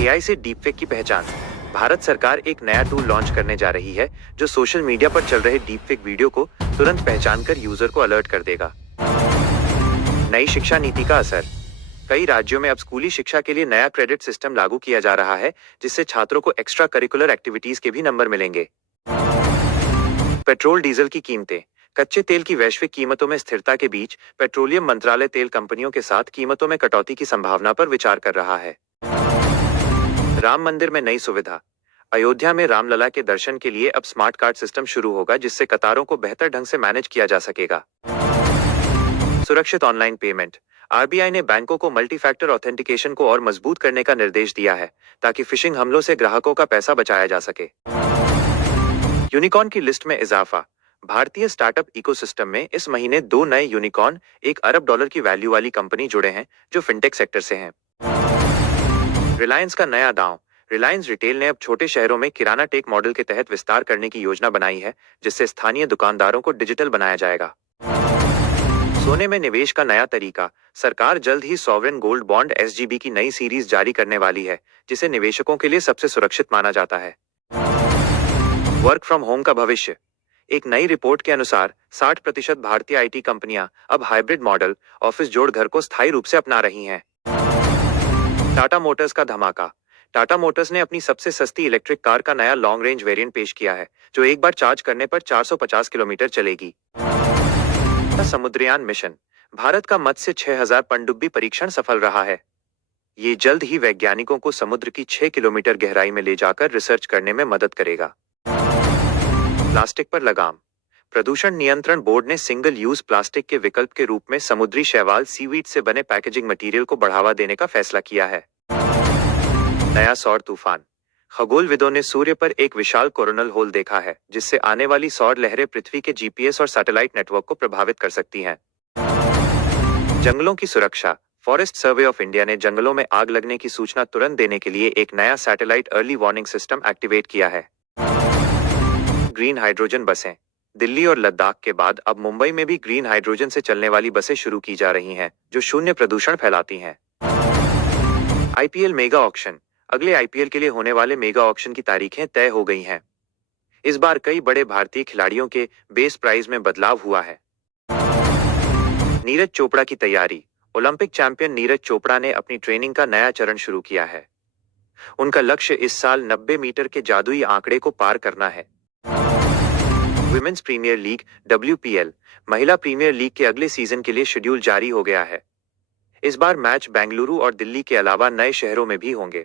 AI से deepfake की पहचान। भारत सरकार एक नया टूल लॉन्च करने जा रही है जो सोशल मीडिया पर चल रहे डीपफेक वीडियो को तुरंत पहचान कर यूजर को अलर्ट कर देगा। नई शिक्षा नीति का असर। कई राज्यों में अब स्कूली शिक्षा के लिए नया क्रेडिट सिस्टम लागू किया जा रहा है, जिससे छात्रों को एक्स्ट्रा करिकुलर एक्टिविटीज के भी नंबर मिलेंगे। पेट्रोल डीजल की कीमतें। कच्चे तेल की वैश्विक कीमतों में स्थिरता के बीच पेट्रोलियम मंत्रालय तेल कंपनियों के साथ कीमतों में कटौती की संभावना पर विचार कर रहा है। राम मंदिर में नई सुविधा। अयोध्या में रामलला के दर्शन के लिए अब स्मार्ट कार्ड सिस्टम शुरू होगा, जिससे कतारों को बेहतर ढंग से मैनेज किया जा सकेगा। सुरक्षित ऑनलाइन पेमेंट। आरबीआई ने बैंकों को मल्टी फैक्टर ऑथेंटिकेशन को और मजबूत करने का निर्देश दिया है, ताकि फिशिंग हमलों से ग्राहकों का पैसा बचाया जा सके। यूनिकॉर्न की लिस्ट में इजाफा। भारतीय स्टार्टअप इकोसिस्टम में इस महीने 2 नए यूनिकॉर्न $1 अरब की वैल्यू वाली कंपनी जुड़े हैं, जो फिनटेक सेक्टर से हैं। रिलायंस का नया दांव। रिलायंस रिटेल ने अब छोटे शहरों में किराना टेक मॉडल के तहत विस्तार करने की योजना बनाई है, जिससे स्थानीय दुकानदारों को डिजिटल बनाया जाएगा। सोने में निवेश का नया तरीका। सरकार जल्द ही सॉवरेन गोल्ड बॉन्ड SGB की नई सीरीज जारी करने वाली है, जिसे निवेशकों के लिए सबसे सुरक्षित माना जाता है। वर्क फ्रॉम होम का भविष्य। एक नई रिपोर्ट के अनुसार 60% भारतीय IT कंपनियां अब हाइब्रिड मॉडल ऑफिस जोड़ घर को स्थायी रूप से अपना रही हैं। टाटा मोटर्स का धमाका। टाटा मोटर्स ने अपनी सबसे सस्ती इलेक्ट्रिक कार का नया लॉन्ग रेंज वेरिएंट पेश किया है, जो एक बार चार्ज करने पर 450 किलोमीटर चलेगी। समुद्रयान मिशन। भारत का मत्स्य 6000 पनडुब्बी परीक्षण सफल रहा है। ये जल्द ही वैज्ञानिकों को समुद्र की 6 किलोमीटर गहराई में ले जाकर रिसर्च करने में मदद करेगा। प्लास्टिक पर लगाम। प्रदूषण नियंत्रण बोर्ड ने सिंगल यूज प्लास्टिक के विकल्प के रूप में समुद्री शैवाल सीवीड से बने पैकेजिंग मटेरियल को बढ़ावा देने का फैसला किया है। नया सौर तूफान। खगोलविदों ने सूर्य पर एक विशाल कोरोनल होल देखा है, जिससे आने वाली सौर लहरें पृथ्वी के GPS और सैटेलाइट नेटवर्क को प्रभावित कर सकती हैं। जंगलों की सुरक्षा। फॉरेस्ट सर्वे ऑफ इंडिया ने जंगलों में आग लगने की सूचना तुरंत देने के लिए एक नया satellite early warning system activate किया है। ग्रीन हाइड्रोजन बसें। दिल्ली और लद्दाख के बाद अब मुंबई में भी ग्रीन हाइड्रोजन से चलने वाली बसें शुरू की जा रही हैं, जो शून्य प्रदूषण फैलाती हैं। IPL mega auction. अगले IPL के लिए होने वाले मेगा ऑक्शन की तारीखें तय हो गई हैं। इस बार कई बड़े भारतीय खिलाड़ियों के बेस प्राइस में बदलाव हुआ है। नीरज चोपड़ा की तैयारी। ओलंपिक चैंपियन नीरज चोपड़ा ने अपनी ट्रेनिंग का नया चरण शुरू किया है। उनका लक्ष्य इस साल 90 मीटर के जादुई आंकड़े को पार करना है। विमेंस प्रीमियर लीग WPL महिला प्रीमियर लीग के अगले सीजन के लिए शेड्यूल जारी हो गया है। इस बार मैच बेंगलुरु और दिल्ली के अलावा नए शहरों में भी होंगे।